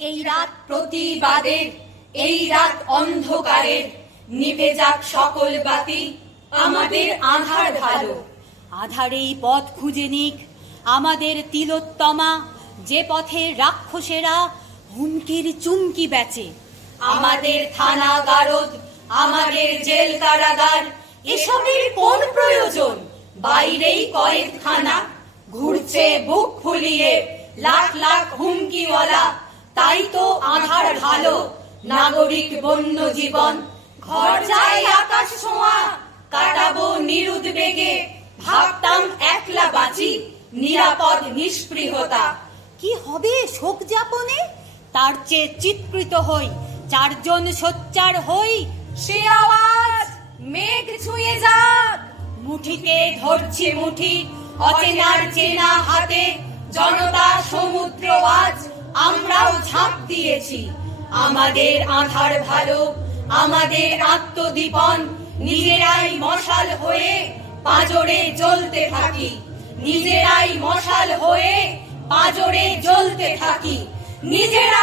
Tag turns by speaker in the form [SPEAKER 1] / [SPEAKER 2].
[SPEAKER 1] এই রাত প্রতিবাদের, এই রাত অন্ধকারের। নিভে যাক সকল বাতি, আমাদের আধার ভালো
[SPEAKER 2] আধারেই পথ খুঁজে নিক, আমাদের তিলোত্তমা, যে পথে রাক্ষসেরা হুমকির চুমকি বেচে।
[SPEAKER 1] আমাদের থানা গারদ, আমাদের জেল কারাগার, এসবের কোন প্রয়োজন? বাইরেই কয়েকখানা। ঘুরছে বুক ফুলিয়ে, লাখ লাখ হুমকিওয়ালা। তাই তো আধার ভালো। নাগরিক বন্য জীবন। ঘর যায় আকাশ ছোঁয়া। কাটাবো নিরুদ বেগে। ভাবতাম একলা বাঁচি। নিরাপদ নিষ্পৃহতা।
[SPEAKER 2] কি হবে শোক যাপনে? তার চেয়ে চিৎকৃত হই। চারজন সোচ্চার হই।
[SPEAKER 1] সে আওয়াজ, মেঘ ছুঁয়ে যাক। মুঠিতে ধরছি মুঠি। অচেনার চেনা হাতে। জনতা সমুদ্র আজ আমরাও ঝাঁপ দিয়েছি। আমাদের আধার ভালো, আমাদের আত্মদীপন, নিজেরাই মশাল হয়ে পাজরে জ্বলতে থাকি। নিজেরাই মশাল হয়ে পাজরে জ্বলতে থাকি। নিজেরা